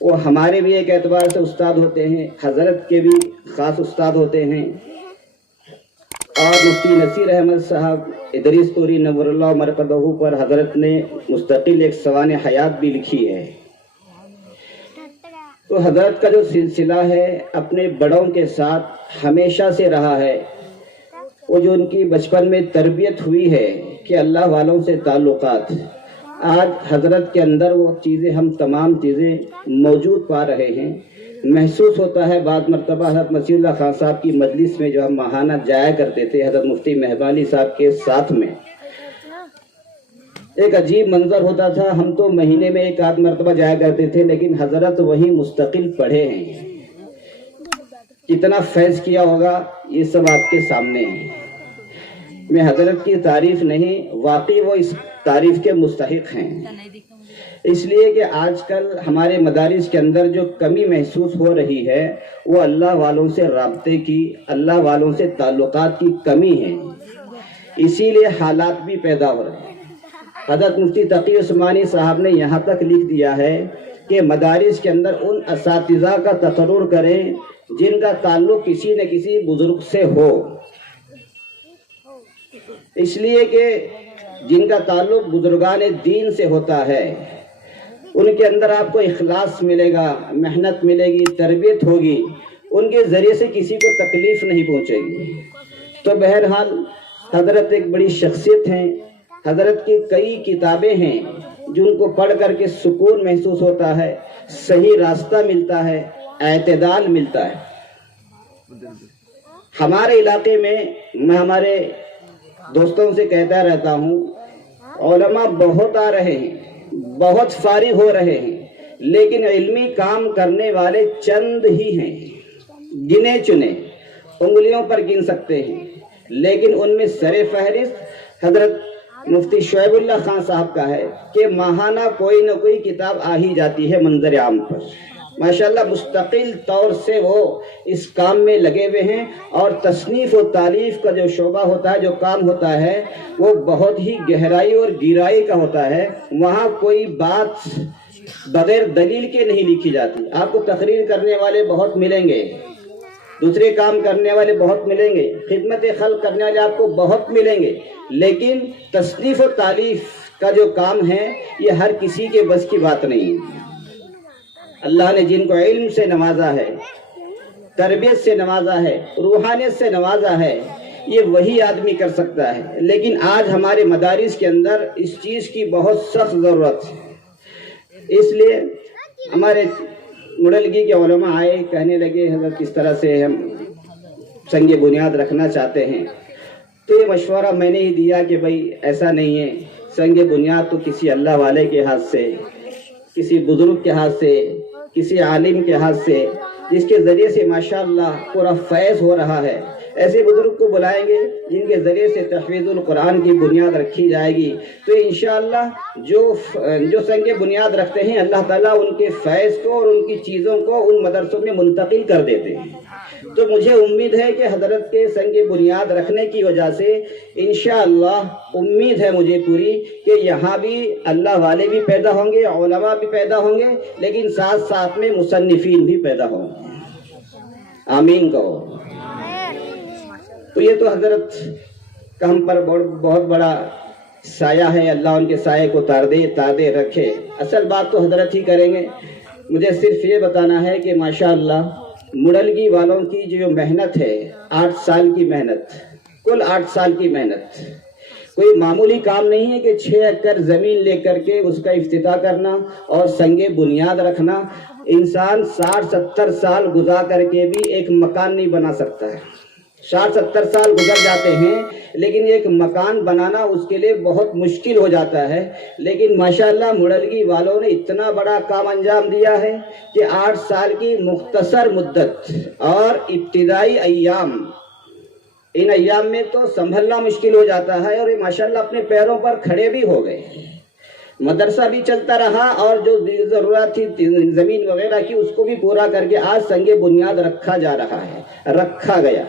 وہ ہمارے بھی ایک اعتبار سے استاد ہوتے ہیں، حضرت کے بھی خاص استاد ہوتے ہیں، اور مفتی نصیر احمد صاحب ادریس پوری نور اللہ مرقدہ پر حضرت نے مستقل ایک سوانح حیات بھی لکھی ہے۔ تو حضرت کا جو سلسلہ ہے اپنے بڑوں کے ساتھ ہمیشہ سے رہا ہے، وہ جو ان کی بچپن میں تربیت ہوئی ہے کہ اللہ والوں سے تعلقات، آج حضرت کے اندر وہ چیزیں، ہم تمام چیزیں موجود پا رہے ہیں۔ محسوس ہوتا ہے بعض مرتبہ حضرت مسیح اللہ خان صاحب کی مجلس میں جو ہم ماہانہ جایا کرتے تھے حضرت مفتی مہربانی صاحب کے ساتھ میں، ایک عجیب منظر ہوتا تھا۔ ہم تو مہینے میں ایک آدھ مرتبہ جایا کرتے تھے، لیکن حضرت وہی مستقل پڑھے ہیں۔ کتنا فیض کیا ہوگا یہ سب آپ کے سامنے ہے۔ میں حضرت کی تعریف نہیں، واقعی وہ اس تعریف کے مستحق ہیں، اس لیے کہ آج کل ہمارے مدارس کے اندر جو کمی محسوس ہو رہی ہے وہ اللہ والوں سے رابطے کی، اللہ والوں سے تعلقات کی کمی ہے، اسی لیے حالات بھی پیدا ہو رہے ہیں۔ حضرت مفتی تقی عثمانی صاحب نے یہاں تک لکھ دیا ہے کہ مدارس کے اندر ان اساتذہ کا تقرر کریں جن کا تعلق کسی نہ کسی بزرگ سے ہو، اس لیے کہ جن کا تعلق بزرگان دین سے ہوتا ہے ان کے اندر آپ کو اخلاص ملے گا، محنت ملے گی، تربیت ہوگی، ان کے ذریعے سے کسی کو تکلیف نہیں پہنچے گی۔ تو بہرحال حضرت ایک بڑی شخصیت ہیں، حضرت کی کئی کتابیں ہیں جن کو پڑھ کر کے سکون محسوس ہوتا ہے، صحیح راستہ ملتا ہے، اعتدال ملتا ہے۔ ہمارے علاقے میں ہمارے دوستوں سے کہتا رہتا ہوں، علماء بہت آ رہے ہیں، بہت فارغ ہو رہے ہیں، لیکن علمی کام کرنے والے چند ہی ہیں، گنے چنے، انگلیوں پر گن سکتے ہیں، لیکن ان میں سر فہرست حضرت مفتی شعیب اللہ خان صاحب کا ہے کہ ماہانہ کوئی نہ کوئی کتاب آ ہی جاتی ہے منظر عام پر۔ ماشاءاللہ مستقل طور سے وہ اس کام میں لگے ہوئے ہیں، اور تصنیف و تالیف کا جو شعبہ ہوتا ہے، جو کام ہوتا ہے، وہ بہت ہی گہرائی اور گہرائی کا ہوتا ہے۔ وہاں کوئی بات بغیر دلیل کے نہیں لکھی جاتی۔ آپ کو تقریر کرنے والے بہت ملیں گے، دوسرے کام کرنے والے بہت ملیں گے، خدمت خلق کرنے والے آپ کو بہت ملیں گے، لیکن تصنیف و تالیف کا جو کام ہے یہ ہر کسی کے بس کی بات نہیں ہے۔ اللہ نے جن کو علم سے نوازا ہے، تربیت سے نوازا ہے، روحانیت سے نوازا ہے، یہ وہی آدمی کر سکتا ہے، لیکن آج ہمارے مدارس کے اندر اس چیز کی بہت سخت ضرورت ہے۔ اس لیے ہمارے مڈلگی کے علماء آئے، کہنے لگے حضرت کس طرح سے ہم سنگ بنیاد رکھنا چاہتے ہیں، تو یہ مشورہ میں نے ہی دیا کہ بھائی ایسا نہیں ہے، سنگ بنیاد تو کسی اللہ والے کے ہاتھ سے، کسی بزرگ کے ہاتھ سے، کسی عالم کے ہاتھ سے، جس کے ذریعے سے ماشاءاللہ پورا فیض ہو رہا ہے، ایسے بزرگ کو بلائیں گے جن کے ذریعے سے تحفیظ القرآن کی بنیاد رکھی جائے گی، تو انشاءاللہ جو سنگ بنیاد رکھتے ہیں اللہ تعالیٰ ان کے فیض کو اور ان کی چیزوں کو ان مدرسوں میں منتقل کر دیتے ہیں۔ تو مجھے امید ہے کہ حضرت کے سنگ بنیاد رکھنے کی وجہ سے انشاءاللہ امید ہے مجھے پوری کہ یہاں بھی اللہ والے بھی پیدا ہوں گے، علماء بھی پیدا ہوں گے، لیکن ساتھ ساتھ میں مصنفین بھی پیدا ہوں گے۔ آمین کہو۔ تو یہ تو حضرت کا ہم پر بہت بڑا سایہ ہے، اللہ ان کے سائے کو تاردے رکھے۔ اصل بات تو حضرت ہی کریں گے۔ مجھے صرف یہ بتانا ہے کہ ماشاءاللہ مڈلگی والوں کی جو محنت ہے، 8 سال کی محنت، کل 8 سال کی محنت، کوئی معمولی کام نہیں ہے کہ 6 ایکڑ زمین لے کر کے اس کا افتتاح کرنا اور سنگ بنیاد رکھنا۔ انسان 60-70 سال گزار کر کے بھی ایک مکان نہیں بنا سکتا ہے، 60-70 سال گزر جاتے ہیں، لیکن ایک مکان بنانا اس کے لیے بہت مشکل ہو جاتا ہے۔ لیکن ماشاءاللہ مڈلگی والوں نے اتنا بڑا کام انجام دیا ہے کہ 8 سال کی مختصر مدت اور ابتدائی ایام، ان ایام میں تو سنبھلنا مشکل ہو جاتا ہے، اور یہ ماشاءاللہ اپنے پیروں پر کھڑے بھی ہو گئے۔ مدرسہ بھی چلتا رہا، اور جو ضرورت تھی زمین وغیرہ کی اس کو بھی پورا کر کے آج سنگ بنیاد رکھا جا رہا ہے، رکھا گیا۔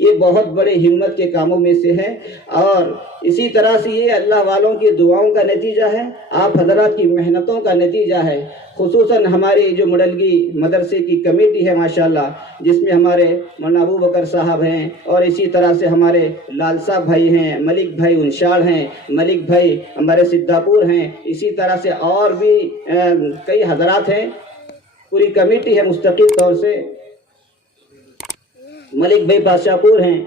یہ بہت بڑے ہمت کے کاموں میں سے ہے، اور اسی طرح سے یہ اللہ والوں کی دعاؤں کا نتیجہ ہے، آپ حضرات کی محنتوں کا نتیجہ ہے۔ خصوصاً ہماری جو مڈلگی مدرسے کی کمیٹی ہے ماشاءاللہ، جس میں ہمارے مولانا ابو بکر صاحب ہیں، اور اسی طرح سے ہمارے لال صاحب بھائی ہیں، ملک بھائی انشاڑ ہیں، ملک بھائی ہمارے سدھاپور ہیں، اسی طرح سے اور بھی کئی حضرات ہیں، پوری کمیٹی ہے مستقل طور سے، ملک بھائی بادشاہ پور ہیں،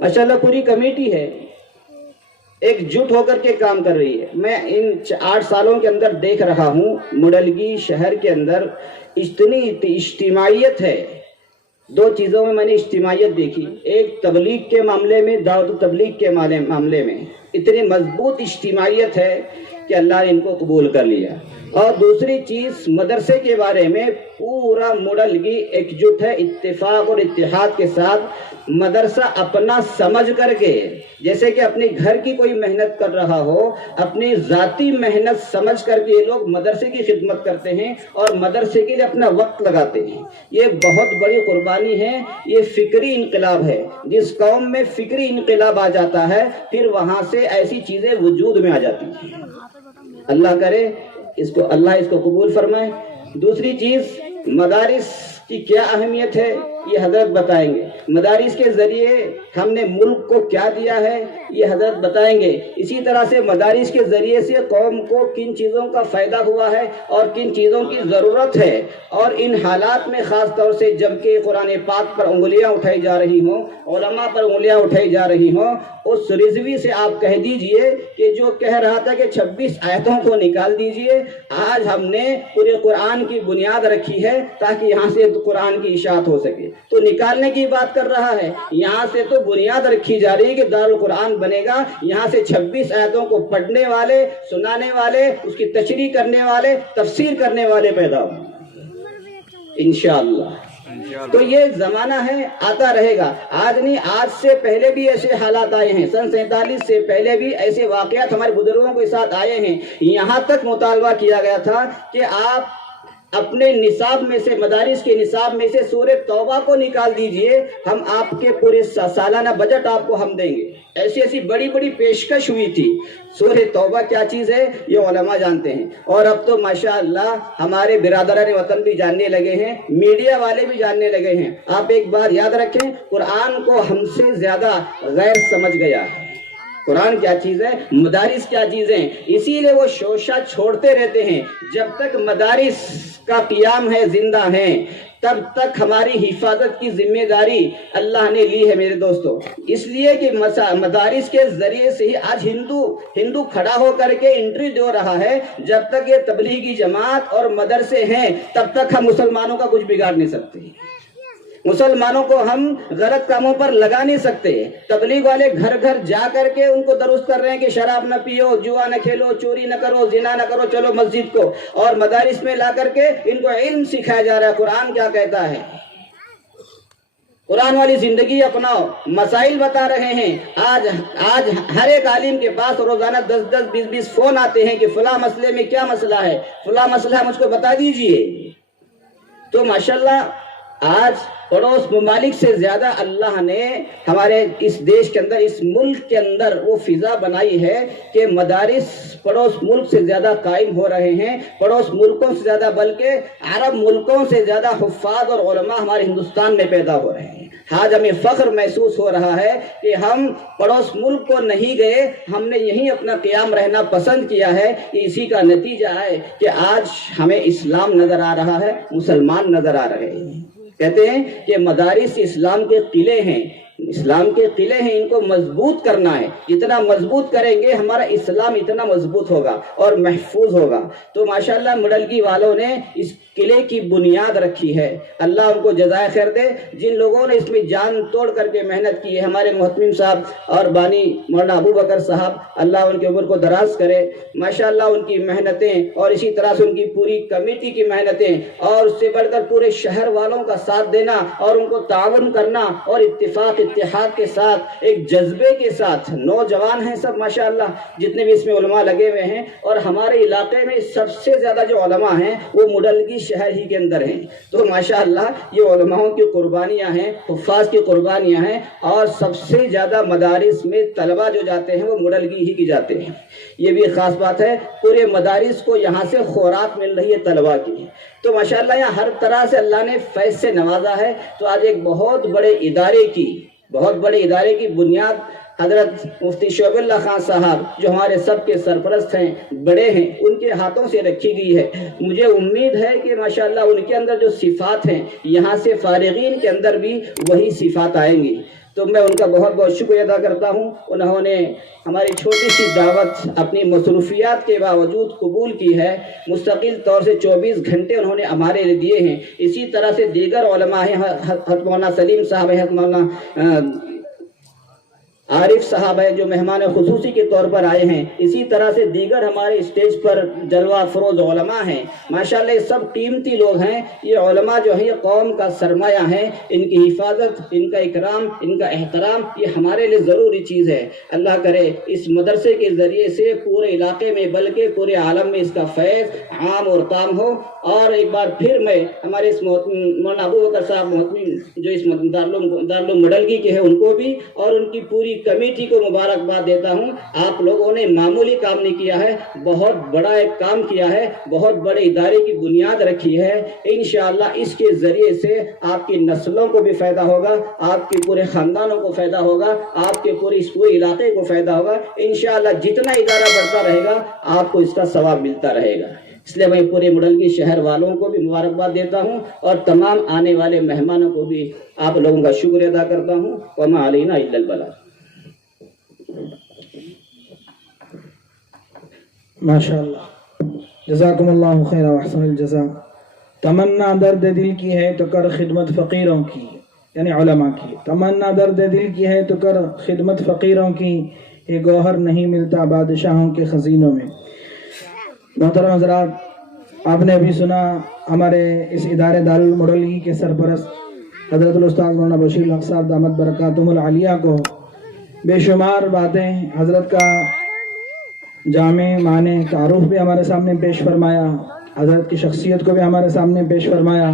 ماشاءاللہ پوری کمیٹی ہے، ایک جٹ ہو کر کے کام کر رہی ہے۔ میں ان 8 سالوں کے اندر دیکھ رہا ہوں مڈلگی شہر کے اندر اتنی اجتماعیت ہے۔ 2 چیزوں میں میں نے اجتماعیت دیکھی، ایک تبلیغ کے معاملے میں، دعوت و تبلیغ کے معاملے میں اتنی مضبوط اجتماعیت ہے کہ اللہ نے ان کو قبول کر لیا، اور دوسری چیز مدرسے کے بارے میں پورا مڈلگی ایک جٹ ہے، اتفاق اور اتحاد کے ساتھ مدرسہ اپنا سمجھ کر کے، جیسے کہ اپنے گھر کی کوئی محنت کر رہا ہو، اپنی ذاتی محنت سمجھ کر کے یہ لوگ مدرسے کی خدمت کرتے ہیں اور مدرسے کے لیے اپنا وقت لگاتے ہیں۔ یہ بہت بڑی قربانی ہے، یہ فکری انقلاب ہے۔ جس قوم میں فکری انقلاب آ جاتا ہے پھر وہاں سے ایسی چیزیں وجود میں آ جاتی ہیں۔ اللہ کرے اللہ اس کو قبول فرمائے۔ دوسری چیز، مدارس کی کیا اہمیت ہے یہ حضرت بتائیں گے، مدارس کے ذریعے ہم نے ملک کو کیا دیا ہے یہ حضرت بتائیں گے، اسی طرح سے مدارس کے ذریعے سے قوم کو کن چیزوں کا فائدہ ہوا ہے اور کن چیزوں کی ضرورت ہے، اور ان حالات میں خاص طور سے جب کہ قرآن پاک پر انگلیاں اٹھائی جا رہی ہوں، علماء پر انگلیاں اٹھائی جا رہی ہوں، اس رضوی سے آپ کہہ دیجئے کہ جو کہہ رہا تھا کہ 26 آیتوں کو نکال دیجئے، آج ہم نے پورے قرآن کی بنیاد رکھی ہے تاکہ یہاں سے قرآن کی اشاعت ہو سکے، تو نکالنے کی بات کر رہا ہے، یہاں سے تو بنیاد رکھی جا رہی ہے کہ دارالقرآن بنے گا، یہاں سے 26 آیتوں کو پڑھنے والے، سنانے والے، اس کی تشریح کرنے والے، تفسیر کرنے والے پیدا ہوں انشاءاللہ۔ تو یہ زمانہ ہے، آتا رہے گا، آج نہیں، آج سے پہلے بھی ایسے حالات آئے ہیں، سن 47 سے پہلے بھی ایسے واقعات ہمارے بزرگوں کے ساتھ آئے ہیں۔ یہاں تک مطالبہ کیا گیا تھا کہ آپ اپنے نصاب میں سے، مدارس کے نصاب میں سے سورہ توبہ کو نکال دیجئے، ہم آپ کے پورے سالانہ بجٹ آپ کو ہم دیں گے۔ ایسی ایسی بڑی بڑی پیشکش ہوئی تھی۔ سورہ توبہ کیا چیز ہے یہ علماء جانتے ہیں، اور اب تو ماشاءاللہ ہمارے برادران وطن بھی جاننے لگے ہیں، میڈیا والے بھی جاننے لگے ہیں۔ آپ ایک بات یاد رکھیں، قرآن کو ہم سے زیادہ غیر سمجھ گیا ہے۔ قرآن کیا چیز ہے، مدارس کیا چیزیں، اسی لیے وہ شوشہ چھوڑتے رہتے ہیں۔ جب تک مدارس کا قیام ہے، زندہ ہیں، تب تک ہماری حفاظت کی ذمہ داری اللہ نے لی ہے میرے دوستو۔ اس لیے کہ مدارس کے ذریعے سے ہی آج ہندو کھڑا ہو کر کے انٹری دے رہا ہے۔ جب تک یہ تبلیغی جماعت اور مدرسے ہیں تب تک ہم مسلمانوں کا کچھ بگاڑ نہیں سکتے، مسلمانوں کو ہم غلط کاموں پر لگا نہیں سکتے۔ تبلیغ والے گھر گھر جا کر کے ان کو درست کر رہے ہیں کہ شراب نہ پیو، جوا نہ کھیلو، چوری نہ کرو، زنا نہ کرو، چلو مسجد کو، اور مدارس میں لا کر کے ان کو علم سکھایا جا رہا ہے قرآن کیا کہتا ہے، قرآن والی زندگی اپناؤ، مسائل بتا رہے ہیں۔ آج ہر ایک عالم کے پاس روزانہ 10 20 فون آتے ہیں کہ فلاں مسئلے میں کیا مسئلہ ہے، فلاں مسئلہ مجھ کو بتا دیجئے۔ تو ماشاءاللہ آج پڑوس ممالک سے زیادہ اللہ نے ہمارے اس دیش کے اندر، اس ملک کے اندر وہ فضا بنائی ہے کہ مدارس پڑوس ملک سے زیادہ قائم ہو رہے ہیں، پڑوس ملکوں سے زیادہ، بلکہ عرب ملکوں سے زیادہ حفاظ اور علماء ہمارے ہندوستان میں پیدا ہو رہے ہیں۔ آج ہمیں فخر محسوس ہو رہا ہے کہ ہم پڑوس ملک کو نہیں گئے، ہم نے یہیں اپنا قیام رہنا پسند کیا ہے۔ اسی کا نتیجہ ہے کہ آج ہمیں اسلام نظر آ رہا ہے، مسلمان نظر آ رہے ہیں۔ کہتے ہیں کہ مدارس اسلام کے قلعے ہیں، اسلام کے قلعے ہیں، ان کو مضبوط کرنا ہے، جتنا مضبوط کریں گے ہمارا اسلام اتنا مضبوط ہوگا اور محفوظ ہوگا۔ تو ماشاءاللہ مڈلگی والوں نے اس قلعے کی بنیاد رکھی ہے، اللہ ان کو جزائے خیر دے۔ جن لوگوں نے اس میں جان توڑ کر کے محنت کی ہے، ہمارے محتمم صاحب اور بانی مولانا ابو بکر صاحب، اللہ ان کے عمر کو دراز کرے۔ ماشاءاللہ ان کی محنتیں، اور اسی طرح سے ان کی پوری کمیٹی کی محنتیں، اور اس سے بڑھ کر پورے شہر والوں کا ساتھ دینا اور ان کو تعاون کرنا اور اتفاق اتحاد کے ساتھ، ایک جذبے کے ساتھ، نوجوان ہیں سب ماشاءاللہ جتنے بھی اس میں علماء لگے ہوئے ہیں، اور ہمارے علاقے میں سب سے زیادہ جو علماء ہیں وہ مڈلگی شہر ہی کے اندر ہیں۔ تو ماشاءاللہ یہ علماؤں کی قربانیاں ہیں، حفاظ کی قربانیاں ہیں، اور سب سے زیادہ مدارس میں طلبہ جو جاتے ہیں وہ مڈلگی ہی کی جاتے ہیں۔ یہ بھی خاص بات ہے، پورے مدارس کو یہاں سے خوراک مل رہی ہے طلبہ کی۔ تو ماشاءاللہ یہاں ہر طرح سے اللہ نے فیض سے نوازا ہے۔ تو آج ایک بہت بڑے ادارے کی بنیاد حضرت مفتی شعیب اللہ خان صاحب جو ہمارے سب کے سرپرست ہیں، بڑے ہیں، ان کے ہاتھوں سے رکھی گئی ہے۔ مجھے امید ہے کہ ماشاءاللہ ان کے اندر جو صفات ہیں یہاں سے فارغین کے اندر بھی وہی صفات آئیں گی۔ تو میں ان کا بہت بہت شکریہ ادا کرتا ہوں، انہوں نے ہماری چھوٹی سی دعوت اپنی مصروفیات کے باوجود قبول کی ہے۔ مستقل طور سے 24 گھنٹے انہوں نے ہمارے لیے دیے ہیں۔ اسی طرح سے دیگر علماء ہیں، حضرت مولانا سلیم صاحب ہیں، حضرت مولانا عارف صاحب ہیں جو مہمان خصوصی کے طور پر آئے ہیں۔ اسی طرح سے دیگر ہمارے اسٹیج پر جلوہ افروز علماء ہیں ماشاءاللہ، یہ سب قیمتی لوگ ہیں۔ یہ علماء جو ہیں یہ قوم کا سرمایہ ہیں، ان کی حفاظت، ان کا اکرام، ان کا احترام یہ ہمارے لیے ضروری چیز ہے۔ اللہ کرے اس مدرسے کے ذریعے سے پورے علاقے میں بلکہ پورے عالم میں اس کا فیض عام اور تام ہو۔ اور ایک بار پھر میں ہمارے اس مولانا ابو بکر صاحب محتمین جو اس دارالعلوم مڈلگی کے ہیں ان کو بھی اور ان کی پوری کمیٹی کو مبارکباد دیتا ہوں۔ آپ لوگوں نے معمولی کام نہیں کیا ہے، بہت بڑا ایک کام کیا ہے، بہت بڑے ادارے کی بنیاد رکھی ہے۔ انشاءاللہ اس کے ذریعے سے آپ کی نسلوں کو بھی فائدہ ہوگا، آپ کے پورے خاندانوں کو فائدہ ہوگا، آپ کے پورے علاقے کو فائدہ ہوگا۔ انشاءاللہ جتنا ادارہ بڑھتا رہے گا آپ کو اس کا ثواب ملتا رہے گا۔ اس لیے میں پورے مڈلگی شہر والوں کو بھی مبارکباد دیتا ہوں اور تمام آنے والے مہمانوں کو بھی آپ لوگوں کا شکریہ ادا کرتا ہوں۔ وما علینا الا البلاغ۔ ماشاءاللہ، جزاکم اللہ خیر و احسن الجزاء۔ تمنا درد دل کی ہے تو کر خدمت فقیروں کی، یعنی علماء کی۔ تمنا درد دل کی ہے تو کر خدمت فقیروں کی، یہ گوہر نہیں ملتا بادشاہوں کے خزینوں میں۔ محترم حضرات، آپ نے ابھی سنا ہمارے اس ادارے دارالعلوم مڈلگی کے سرپرست حضرت الاستاذ مولانا بشیر الحق صاحب دامت برکاتہم العالیہ کو بے شمار باتیں حضرت کا جامع معنی تعارف بھی ہمارے سامنے پیش فرمایا، حضرت کی شخصیت کو بھی ہمارے سامنے پیش فرمایا،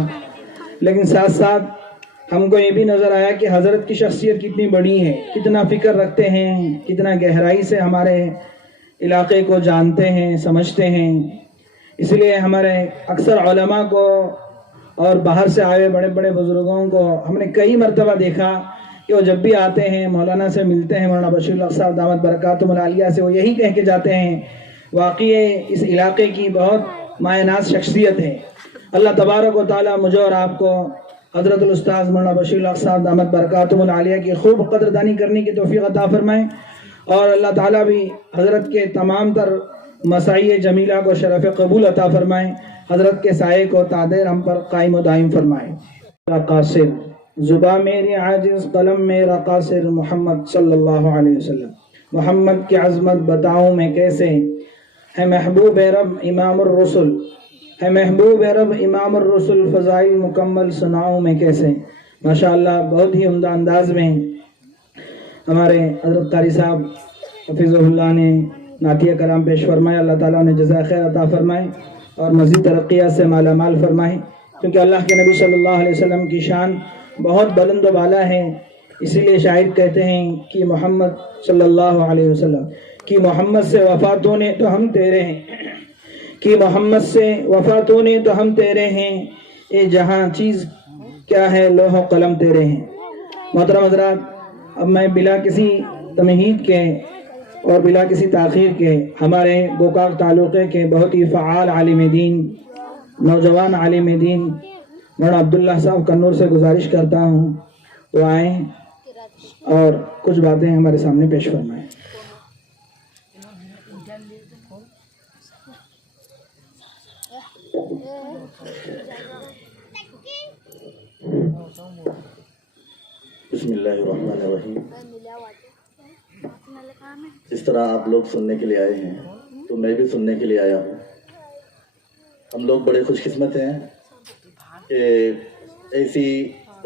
لیکن ساتھ ساتھ ہم کو یہ بھی نظر آیا کہ حضرت کی شخصیت کتنی بڑی ہے، کتنا فکر رکھتے ہیں، کتنا گہرائی سے ہمارے علاقے کو جانتے ہیں، سمجھتے ہیں۔ اس لیے ہمارے اکثر علماء کو اور باہر سے آئے بڑے بڑے بزرگوں کو ہم نے کئی مرتبہ دیکھا کہ وہ جب بھی آتے ہیں مولانا سے ملتے ہیں، مولانا بشیر الحق صاحب دامت برکاتہم العالیہ سے، وہ یہی کہہ کے جاتے ہیں واقعی اس علاقے کی بہت مایہ ناز شخصیت ہے۔ اللہ تبارک و تعالیٰ مجھے اور آپ کو حضرت الاستاذ مولانا بشیر الحق صاحب دامت برکاتہم العالیہ کی خوب قدردانی کرنے کی توفیق عطا فرمائے، اور اللہ تعالیٰ بھی حضرت کے تمام تر مساعی جمیلہ کو شرف قبول عطا فرمائے، حضرت کے سائے کو تادیر ہم پر قائم و دائم فرمائے۔ قاصر زباں میری عاجز، قلم میرا قاصر، محمد صلی اللہ علیہ وسلم۔ محمد کی عظمت بتاؤں میں کیسے، ہے محبوب رب امام الرسل، ہے محبوب رب امام الرسل، فضائل مکمل سناؤں میں کیسے۔ ماشاءاللہ بہت ہی عمدہ انداز میں ہمارے حضرت قاری صاحب حفظہ اللہ نے نعتیہ کلام پیش فرمایا۔ اللہ تعالیٰ نے جزائے خیر عطا فرمائے اور مزید ترقیات سے مالا مال فرمائے، کیونکہ اللہ کے نبی صلی اللہ علیہ وسلم کی شان بہت بلند و بالا ہے۔ اسی لیے شاعر کہتے ہیں کہ محمد صلی اللہ علیہ وسلم کہ محمد سے وفاتوں نے تو ہم تیرے ہیں، کہ محمد سے وفاتوں نے تو ہم تیرے ہیں، اے جہاں چیز کیا ہے لوح و قلم تیرے ہیں۔ محترم حضرات، اب میں بلا کسی تمہید کے اور بلا کسی تاخیر کے ہمارے گوکاک تعلقے کے بہت ہی فعال عالم دین، نوجوان عالم دین مولانا عبداللہ صاحب کنور سے گزارش کرتا ہوں وہ آئیں اور کچھ باتیں ہمارے سامنے پیش فرمائیں۔ بسم اللہ الرحمن الرحیم۔ جس طرح آپ لوگ سننے کے لیے آئے ہیں تو میں بھی سننے کے لیے آیا ہوں۔ ہم لوگ بڑے خوش قسمت ہیں کہ ایسی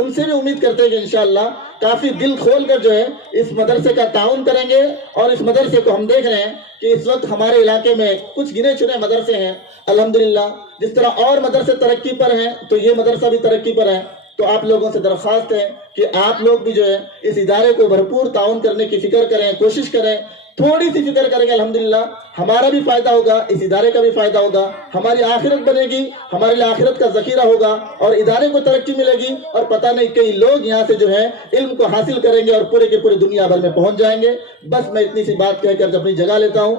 ان سے بھی امید کرتے ہیں کہ انشاءاللہ کافی دل کھول کر جو ہے اس مدرسے کا تعاون کریں گے. اور اس مدرسے کو ہم دیکھ رہے ہیں کہ اس وقت ہمارے علاقے میں کچھ گنے چنے مدرسے ہیں الحمدللہ. جس طرح اور مدرسے ترقی پر ہیں تو یہ مدرسہ بھی ترقی پر ہے. تو آپ لوگوں سے درخواست ہے کہ آپ لوگ بھی جو ہے اس ادارے کو بھرپور تعاون کرنے کی فکر کریں, کوشش کریں. تھوڑی سی فکر کریں گے الحمدللہ ہمارا بھی فائدہ ہوگا, اس ادارے کا بھی فائدہ ہوگا, ہماری آخرت بنے گی, ہمارے لیے آخرت کا ذخیرہ ہوگا اور ادارے کو ترقی ملے گی. اور پتہ نہیں کئی لوگ یہاں سے جو ہے علم کو حاصل کریں گے اور پورے کے پورے دنیا بھر میں پہنچ جائیں گے. بس میں اتنی سی بات کہہ کر اپنی جگہ لیتا ہوں.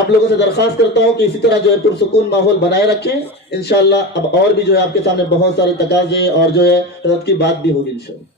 آپ لوگوں سے درخواست کرتا ہوں کہ اسی طرح جو ہے پرسکون ماحول بنائے رکھیں. انشاءاللہ اب اور بھی جو ہے آپ کے سامنے بہت سارے تقاضے اور جو ہے حضرت کی بات بھی ہوگی انشاءاللہ.